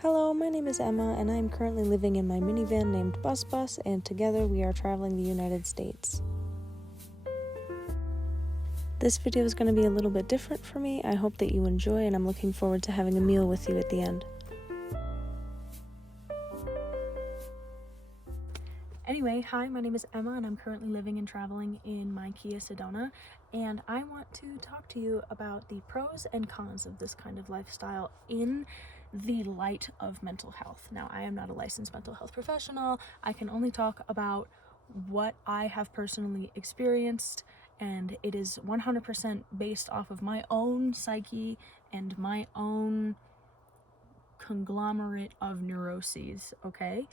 Hello, my name is Emma, and I am currently living in my minivan named Bus, and together we are traveling the United States. This video is going to be a little bit different for me. I hope that you enjoy, and I'm looking forward to having a meal with you at the end. Anyway, hi, my name is Emma, and I'm currently living and traveling in my Kia Sedona, and I want to talk to you about the pros and cons of this kind of lifestyle in the light of mental health. Now, I am not a licensed mental health professional. I can only talk about what I have personally experienced, and it is 100% based off of my own psyche and my own conglomerate of neuroses, okay?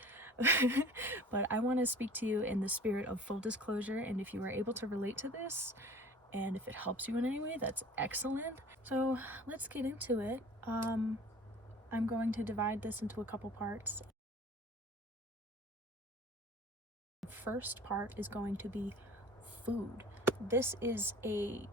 But I want to speak to you in the spirit of full disclosure, and if you are able to relate to this, and if it helps you in any way, that's excellent. So let's get into it. I'm going to divide this into a couple parts. The first part is going to be food. This is a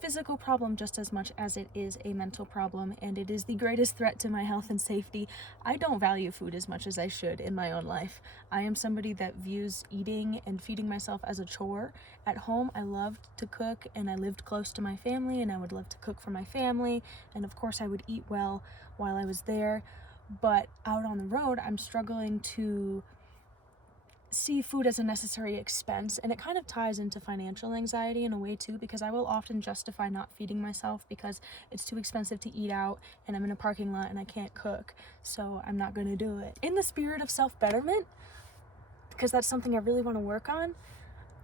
physical problem just as much as it is a mental problem, and it is the greatest threat to my health and safety. I don't value food as much as I should in my own life. I am somebody that views eating and feeding myself as a chore. At home, I loved to cook, and I lived close to my family, and I would love to cook for my family, and of course I would eat well while I was there. But out on the road, I'm struggling to see food as a necessary expense, and it kind of ties into financial anxiety in a way too, because I will often justify not feeding myself because it's too expensive to eat out and I'm in a parking lot and I can't cook, so I'm not going to do it. In the spirit of self-betterment, because that's something I really want to work on,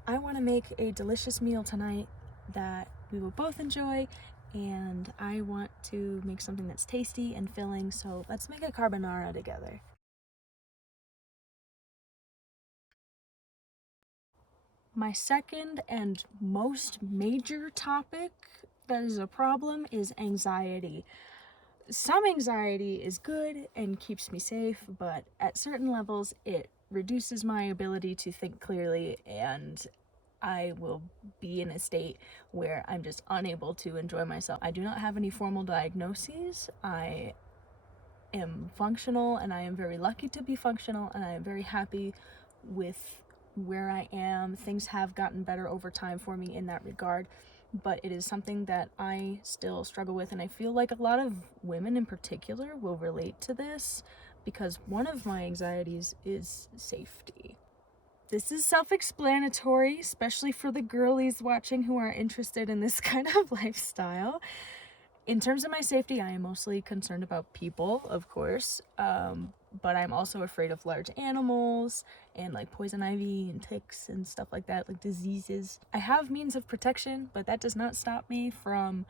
I want to make a delicious meal tonight that we will both enjoy, and I want to make something that's tasty and filling, so let's make a carbonara together. My second and most major topic that is a problem is anxiety. Some anxiety is good and keeps me safe, but at certain levels it reduces my ability to think clearly, and I will be in a state where I'm just unable to enjoy myself. I do not have any formal diagnoses. I am functional, and I am very lucky to be functional, and I am very happy with where I am. Things have gotten better over time for me in that regard, but it is something that I still struggle with, and I feel like a lot of women in particular will relate to this because one of my anxieties is safety. This is self-explanatory, especially for the girlies watching who are interested in this kind of lifestyle. In terms of my safety, I am mostly concerned about people, of course, but I'm also afraid of large animals and like poison ivy and ticks and stuff like that, like diseases. I have means of protection, but that does not stop me from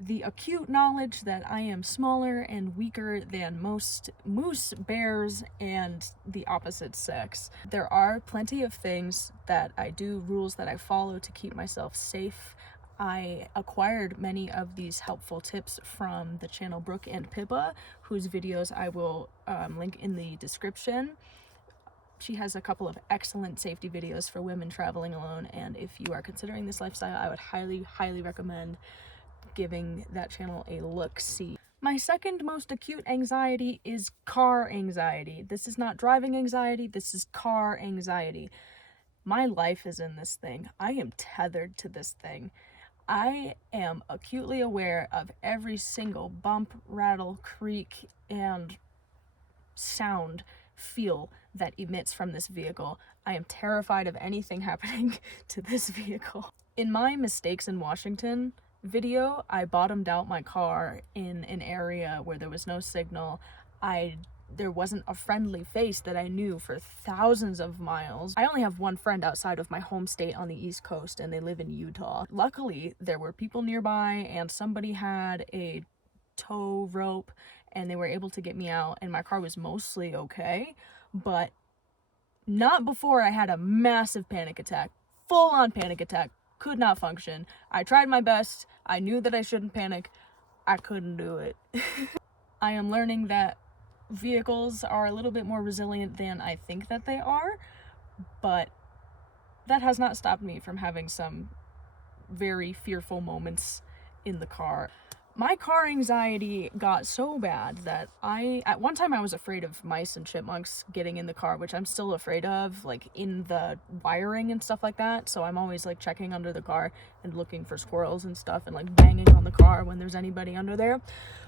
the acute knowledge that I am smaller and weaker than most moose, bears, and the opposite sex. There are plenty of things that I do, rules that I follow to keep myself safe. I acquired many of these helpful tips from the channel Brooke and Pippa, whose videos I will link in the description. She has a couple of excellent safety videos for women traveling alone, and if you are considering this lifestyle, I would highly recommend giving that channel a look-see. My second most acute anxiety is car anxiety. This is not driving anxiety, this is car anxiety. My life is in this thing. I am tethered to this thing. I am acutely aware of every single bump, rattle, creak, and sound, feel that emits from this vehicle. I am terrified of anything happening to this vehicle. In my mistakes in Washington video, I bottomed out my car in an area where there was no signal. There wasn't a friendly face that I knew for thousands of miles. I only have one friend outside of my home state on the East Coast, and they live in Utah. Luckily, there were people nearby, and somebody had a tow rope, and they were able to get me out, and my car was mostly okay, but not before I had a massive panic attack. Full-on panic attack. Could not function. I tried my best. I knew that I shouldn't panic. I couldn't do it. I am learning that vehicles are a little bit more resilient than I think that they are, but that has not stopped me from having some very fearful moments in the car. My car anxiety got so bad that at one time I was afraid of mice and chipmunks getting in the car, which I'm still afraid of, like in the wiring and stuff like that. So I'm always like checking under the car and looking for squirrels and stuff and like banging on the car when there's anybody under there.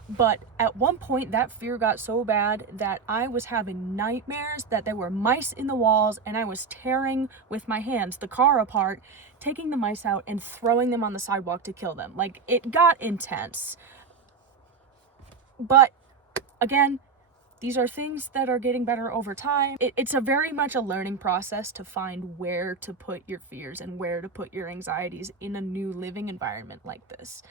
But at one point that fear got so bad that I was having nightmares that there were mice in the walls and I was tearing with my hands the car apart, taking the mice out and throwing them on the sidewalk to kill them. Like, it got intense. But again, these are things that are getting better over time. It's a very much a learning process to find where to put your fears and where to put your anxieties in a new living environment like this.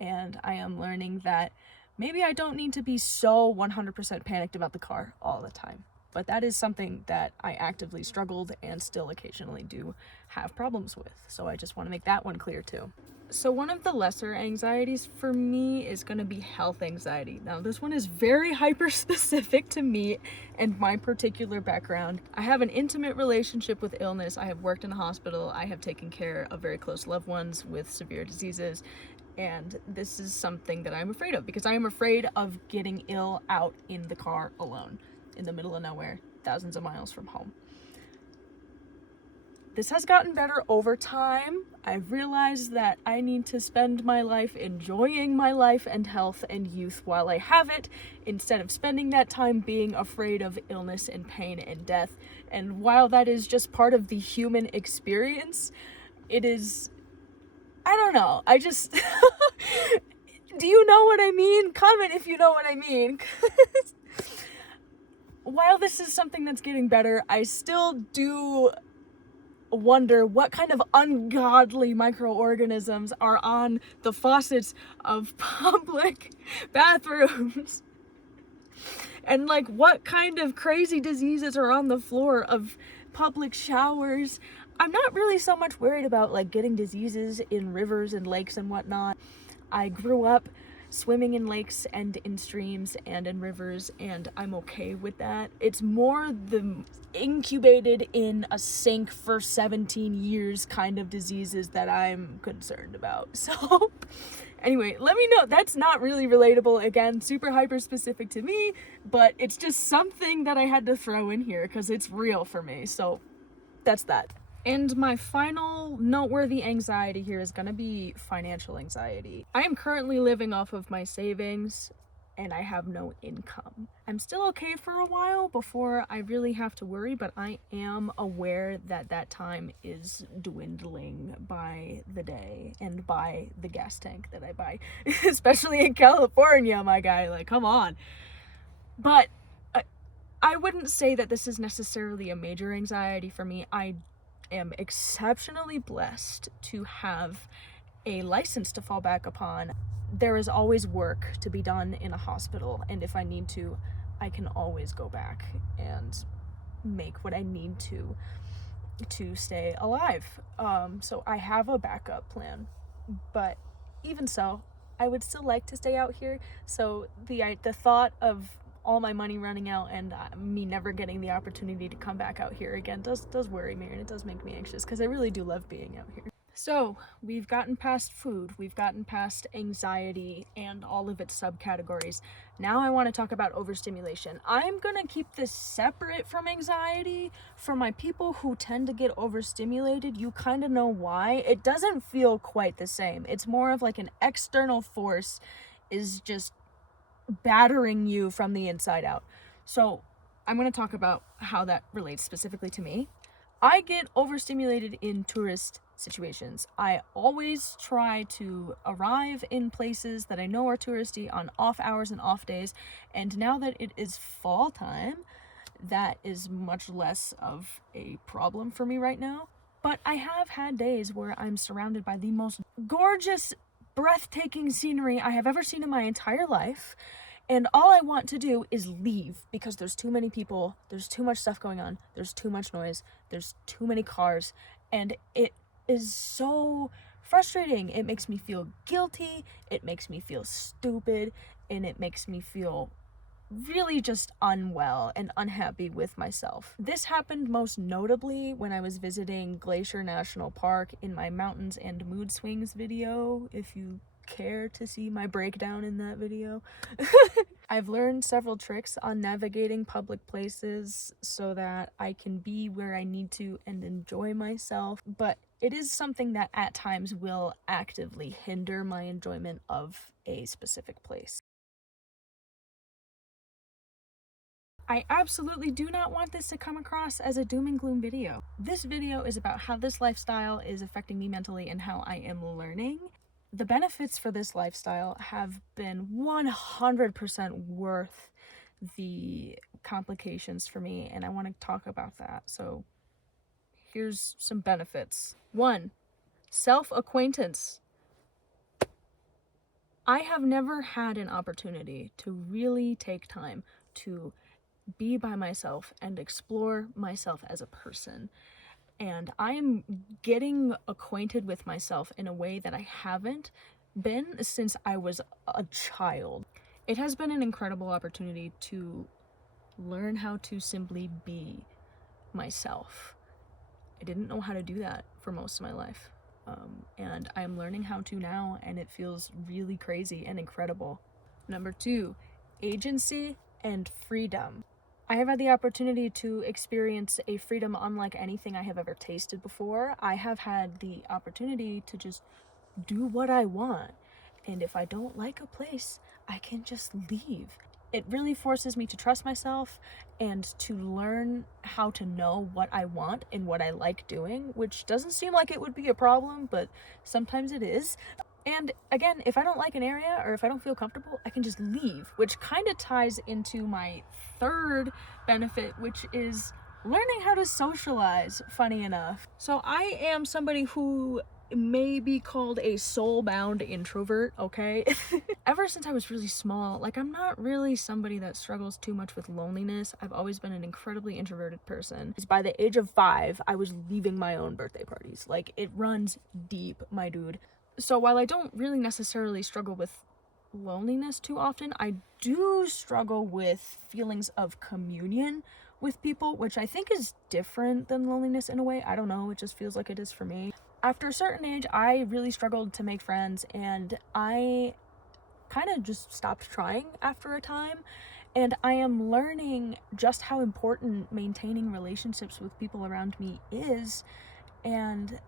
And I am learning that maybe I don't need to be so 100% panicked about the car all the time. But that is something that I actively struggled and still occasionally do have problems with. So I just want to make that one clear too. So one of the lesser anxieties for me is going to be health anxiety. Now this one is very hyper specific to me and my particular background. I have an intimate relationship with illness. I have worked in a hospital. I have taken care of very close loved ones with severe diseases. And this is something that I'm afraid of because I am afraid of getting ill out in the car alone, in the middle of nowhere, thousands of miles from home. This has gotten better over time. I've realized that I need to spend my life enjoying my life and health and youth while I have it, instead of spending that time being afraid of illness and pain and death. And while that is just part of the human experience, it is, I don't know, I just, do you know what I mean? Comment if you know what I mean. While this is something that's getting better, I still do wonder what kind of ungodly microorganisms are on the faucets of public bathrooms. And like what kind of crazy diseases are on the floor of public showers. I'm not really so much worried about like getting diseases in rivers and lakes and whatnot. I grew up swimming in lakes and in streams and in rivers, and I'm okay with that. It's more the incubated in a sink for 17 years kind of diseases that I'm concerned about. So anyway, let me know. That's not really relatable. Again, super hyper specific to me, but it's just something that I had to throw in here because it's real for me. So that's that. And my final noteworthy anxiety here is going to be financial anxiety. I am currently living off of my savings and I have no income. I'm still okay for a while before I really have to worry, but I am aware that that time is dwindling by the day and by the gas tank that I buy, especially in California, my guy, like, come on. But I wouldn't say that this is necessarily a major anxiety for me. I am exceptionally blessed to have a license to fall back upon. There is always work to be done in a hospital, and if I need to, I can always go back and make what I need to stay alive. So I have a backup plan, but even so, I would still like to stay out here. So the thought of all my money running out and me never getting the opportunity to come back out here again does worry me, and it does make me anxious because I really do love being out here. So we've gotten past food, we've gotten past anxiety and all of its subcategories. Now I want to talk about overstimulation. I'm gonna keep this separate from anxiety. For my people who tend to get overstimulated, you kind of know why. It doesn't feel quite the same. It's more of like an external force is just battering you from the inside out. So I'm going to talk about how that relates specifically to me. I get overstimulated in tourist situations. I always try to arrive in places that I know are touristy on off hours and off days, and now that it is fall time, that is much less of a problem for me right now. But I have had days where I'm surrounded by the most gorgeous, breathtaking scenery I have ever seen in my entire life, and all I want to do is leave because there's too many people, there's too much stuff going on, there's too much noise, there's too many cars, and it is so frustrating. It makes me feel guilty, it makes me feel stupid, and it makes me feel really just unwell and unhappy with myself. This happened most notably when I was visiting Glacier National Park in my Mountains and Mood Swings video. If you care to see my breakdown in that video. I've learned several tricks on navigating public places so that I can be where I need to and enjoy myself, but it is something that at times will actively hinder my enjoyment of a specific place. I absolutely do not want this to come across as a doom and gloom video. This video is about how this lifestyle is affecting me mentally and how I am learning. The benefits for this lifestyle have been 100% worth the complications for me, and I want to talk about that. So here's some benefits. 1, self-acquaintance. I have never had an opportunity to really take time to be by myself and explore myself as a person. And I'm getting acquainted with myself in a way that I haven't been since I was a child. It has been an incredible opportunity to learn how to simply be myself. I didn't know how to do that for most of my life. And I'm learning how to now, and it feels really crazy and incredible. Number 2, agency and freedom. I have had the opportunity to experience a freedom unlike anything I have ever tasted before. I have had the opportunity to just do what I want. And if I don't like a place, I can just leave. It really forces me to trust myself and to learn how to know what I want and what I like doing, which doesn't seem like it would be a problem, but sometimes it is. And again, if I don't like an area or if I don't feel comfortable, I can just leave, which kind of ties into my third benefit, which is learning how to socialize, funny enough. So I am somebody who may be called a soul-bound introvert, okay? Ever since I was really small, like, I'm not really somebody that struggles too much with loneliness. I've always been an incredibly introverted person. By the age of 5, I was leaving my own birthday parties. Like, it runs deep, my dude. So while I don't really necessarily struggle with loneliness too often, I do struggle with feelings of communion with people, which I think is different than loneliness in a way. I don't know, it just feels like it is for me. After a certain age, I really struggled to make friends, and I kind of just stopped trying after a time. And I am learning just how important maintaining relationships with people around me is, and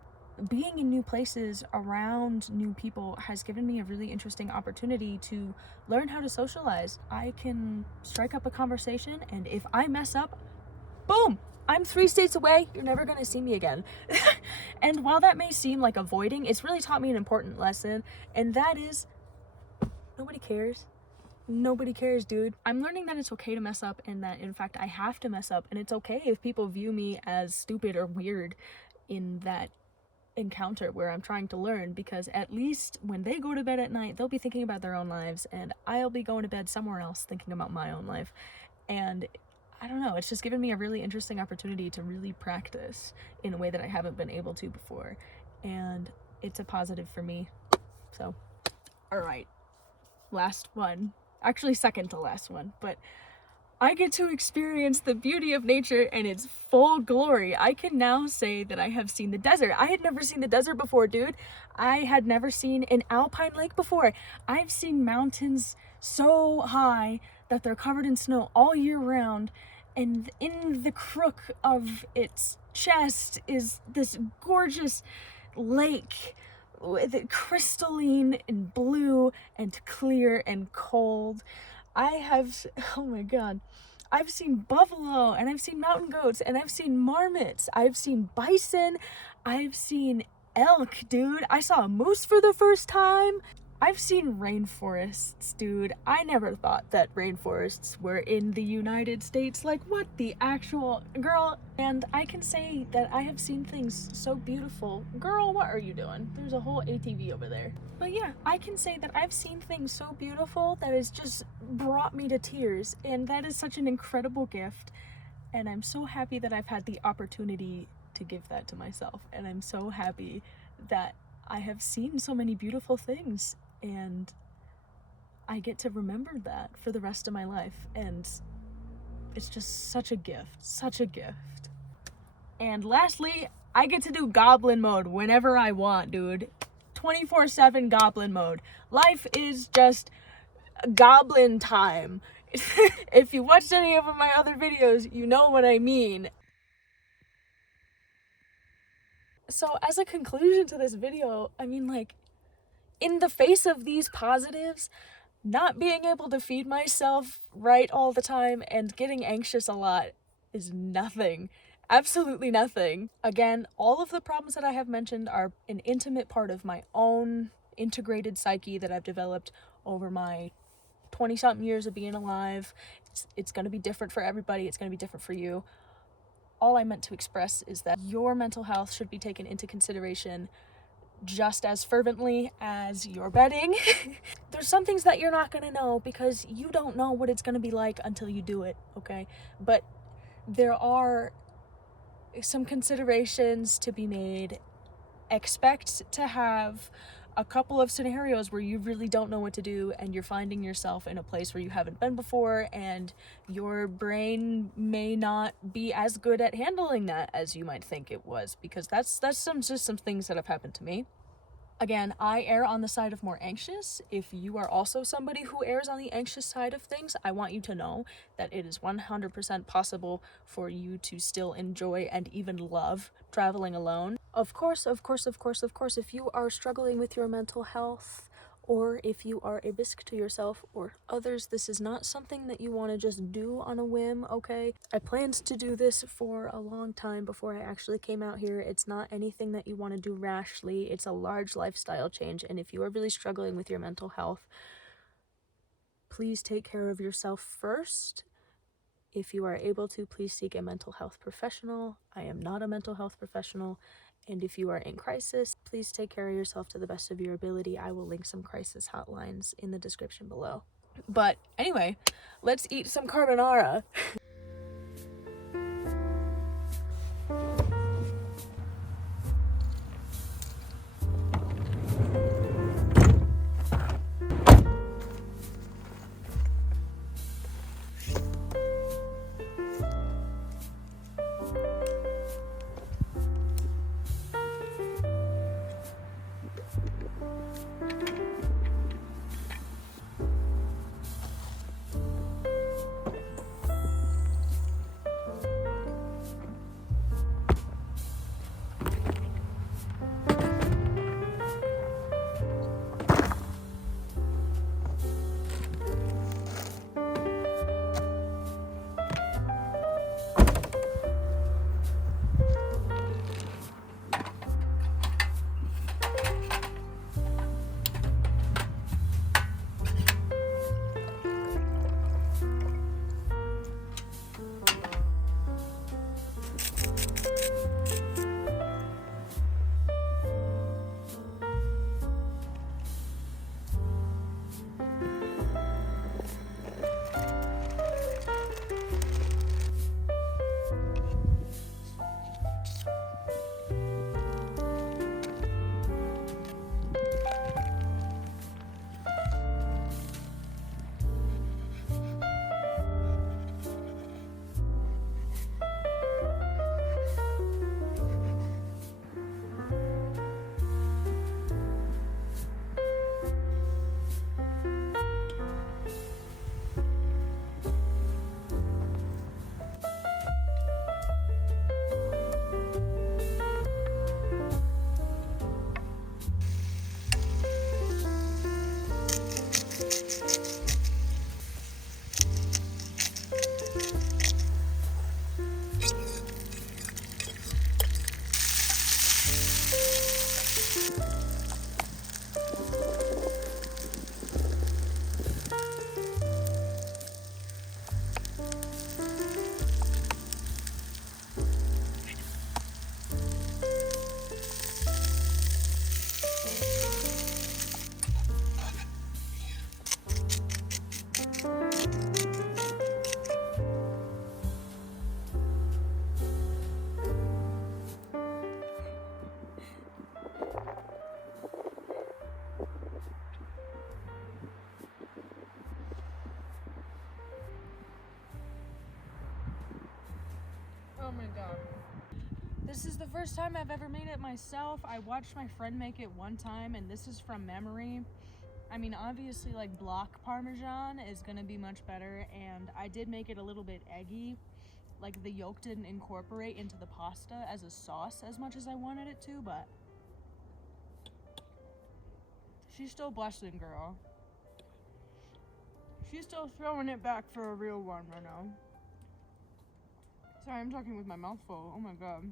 being in new places around new people has given me a really interesting opportunity to learn how to socialize. I can strike up a conversation, and if I mess up, boom, I'm 3 states away, you're never gonna see me again. And while that may seem like avoiding, it's really taught me an important lesson, and that is, nobody cares. Nobody cares, dude. I'm learning that it's okay to mess up, and that in fact I have to mess up, and it's okay if people view me as stupid or weird in that encounter where I'm trying to learn, because at least when they go to bed at night, they'll be thinking about their own lives, and I'll be going to bed somewhere else thinking about my own life. And I don't know, it's just given me a really interesting opportunity to really practice in a way that I haven't been able to before, and it's a positive for me. So, all right, last one, actually second to last one, but I get to experience the beauty of nature in its full glory. I can now say that I have seen the desert. I had never seen the desert before, dude. I had never seen an alpine lake before. I've seen mountains so high that they're covered in snow all year round, and in the crook of its chest is this gorgeous lake with it crystalline and blue and clear and cold. Oh my god, I've seen buffalo, and I've seen mountain goats, and I've seen marmots, I've seen bison, I've seen elk, dude. I saw a moose for the first time. I've seen rainforests, dude. I never thought that rainforests were in the United States. Like, what the actual girl? And I can say that I have seen things so beautiful. Girl, what are you doing? There's a whole ATV over there. But yeah, I can say that I've seen things so beautiful that has just brought me to tears, and that is such an incredible gift. And I'm so happy that I've had the opportunity to give that to myself, and I'm so happy that I have seen so many beautiful things, and I get to remember that for the rest of my life, and it's just such a gift, such a gift. And lastly, I get to do goblin mode whenever I want, dude. 24/7 goblin mode. Life is just goblin time. If you watched any of my other videos, you know what I mean. So as a conclusion to this video, I mean, like, in the face of these positives, not being able to feed myself right all the time and getting anxious a lot is nothing. Absolutely nothing. Again, all of the problems that I have mentioned are an intimate part of my own integrated psyche that I've developed over my 20-something years of being alive. It's going to be different for everybody. It's going to be different for you. All I meant to express is that your mental health should be taken into consideration just as fervently as your bedding. There's some things that you're not going to know because you don't know what it's going to be like until you do it, okay? But there are some considerations to be made. Expect to have a couple of scenarios where you really don't know what to do and you're finding yourself in a place where you haven't been before, and your brain may not be as good at handling that as you might think it was, because that's just some things that have happened to me. Again, I err on the side of more anxious. If you are also somebody who errs on the anxious side of things, I want you to know that it is 100% possible for you to still enjoy and even love traveling alone. Of course, if you are struggling with your mental health, or if you are a risk to yourself or others, this is not something that you want to just do on a whim, okay? I planned to do this for a long time before I actually came out here. It's not anything that you want to do rashly. It's a large lifestyle change, and if you are really struggling with your mental health, please take care of yourself first. If you are able to, please seek a mental health professional. I am not a mental health professional. And if you are in crisis, please take care of yourself to the best of your ability. I will link some crisis hotlines in the description below. But anyway, let's eat some carbonara. Oh my god. This is the first time I've ever made it myself. I watched my friend make it one time, and this is from memory. I mean, obviously, like, block Parmesan is gonna be much better, and I did make it a little bit eggy. Like, the yolk didn't incorporate into the pasta as a sauce as much as I wanted it to, but she's still blessing, girl. She's still throwing it back for a real one right now. Sorry, I'm talking with my mouth full. Oh my god.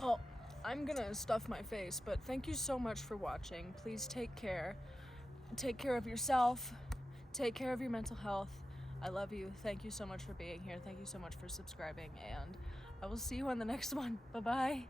Well, I'm gonna stuff my face, but thank you so much for watching. Please take care. Take care of yourself. Take care of your mental health. I love you. Thank you so much for being here. Thank you so much for subscribing, and I will see you on the next one. Bye-bye.